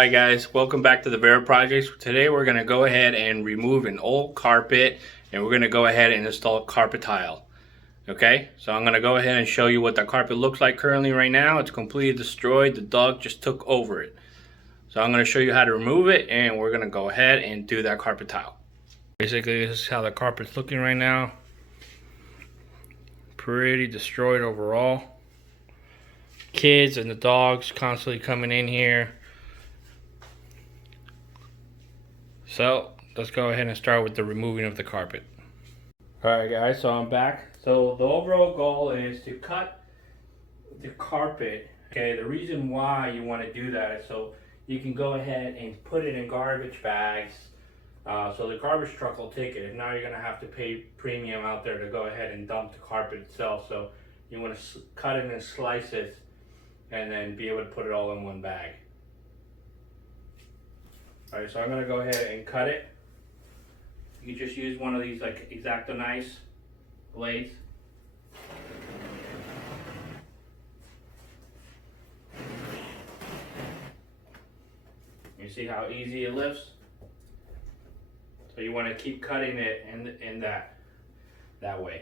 Hi guys, welcome back to the Vera Projects. Today we're going to go ahead and remove an old carpet and we're going to go ahead and install carpet tile. Okay, so I'm going to go ahead and show you what the carpet looks like currently right now. It's completely destroyed. The dog just took over it. So I'm going to show you how to remove it and we're going to go ahead and do that carpet tile. Basically this is how the carpet's looking right now. Pretty destroyed overall. Kids and the dogs constantly coming in here. So let's go ahead and start with the removing of the carpet. Alright guys, so I'm back. So the overall goal is to cut the carpet. Okay, the reason why you want to do that is so you can go ahead and put it in garbage bags. So the garbage truck will take it. If now you're going to have to pay premium out there to go ahead and dump the carpet itself. So you want to cut it and slice it and then be able to put it all in one bag. Alright, so I'm going to go ahead and cut it. You can just use one of these like X-Acto knives, blades. You see how easy it lifts? So you want to keep cutting it in that way.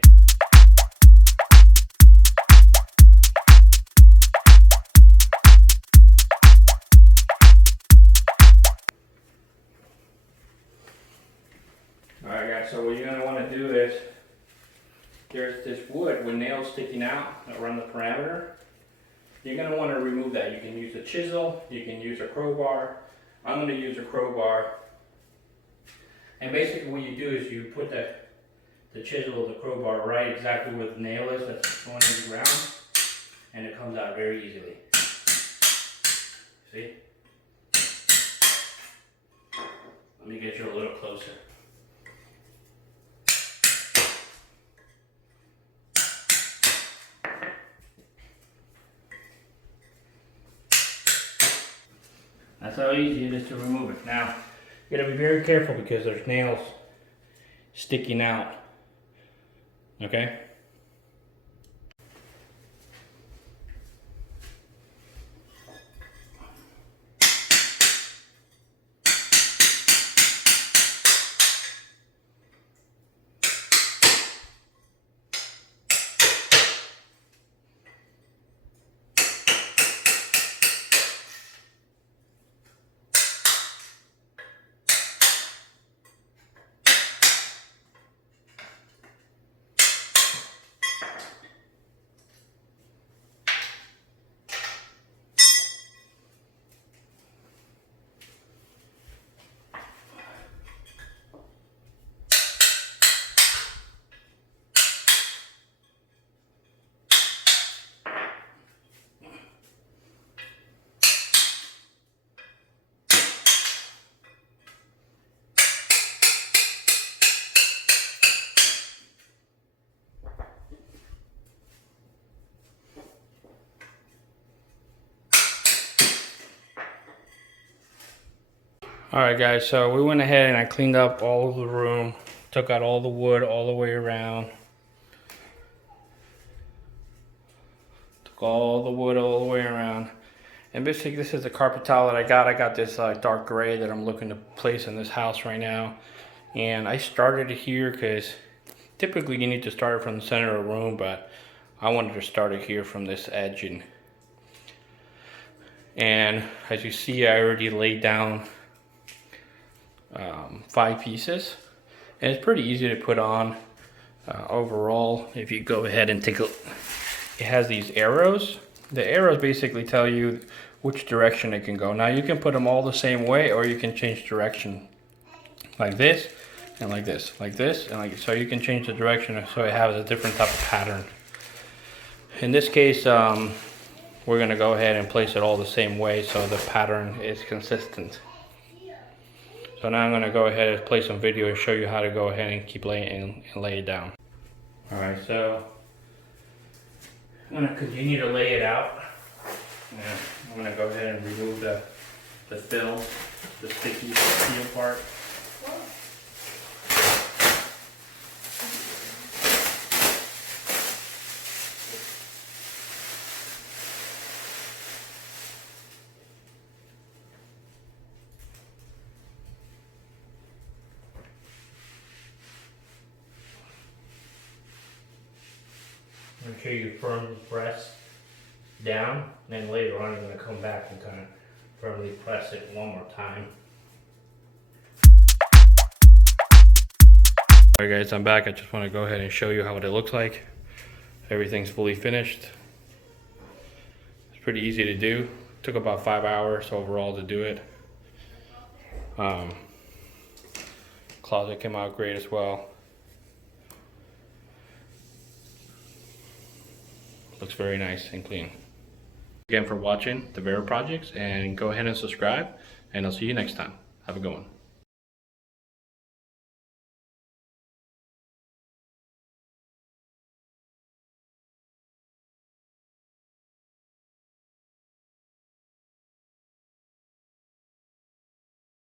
Alright guys, so what you're going to want to do is, there's this wood with nails sticking out around the perimeter. You're going to want to remove that. You can use a chisel, you can use a crowbar. I'm going to use a crowbar. And basically what you do is you put the chisel or the crowbar right exactly where the nail is that's going in the ground. And it comes out very easily. See? Let me get you a little closer. That's how easy it is to remove it. Now, you gotta be very careful because there's nails sticking out. Okay? Alright guys, so we went ahead and I cleaned up all of the room, took out all the wood all the way around. Took all the wood all the way around. And basically this is the carpet tile that I got. I got this dark gray that I'm looking to place in this house right now. And I started it here because typically you need to start it from the center of the room, but I wanted to start it here from this edge. And as you see, I already laid down 5 pieces, and it's pretty easy to put on. Overall, if you go ahead and take a look, it has these arrows. The arrows basically tell you which direction it can go. Now you can put them all the same way, or you can change direction like this and like this, like this and like, so you can change the direction so it has a different type of pattern. In this case, we're going to go ahead and place it all the same way so the pattern is consistent. So now I'm going to go ahead and play some video and show you how to go ahead and keep laying and lay it down. Alright, so I'm going to continue to lay it out. I'm going to go ahead and remove the film, the sticky steel part. sure you firmly press down, and then later on you're going to come back and kind of firmly press it one more time. Alright guys, I'm back. I just want to go ahead and show you how it looks like. Everything's fully finished. It's pretty easy to do. Took about 5 hours overall to do it. Closet came out great as well. Looks very nice and clean. Again for watching the Vera projects, and go ahead and subscribe, and I'll see you next time. Have a good one.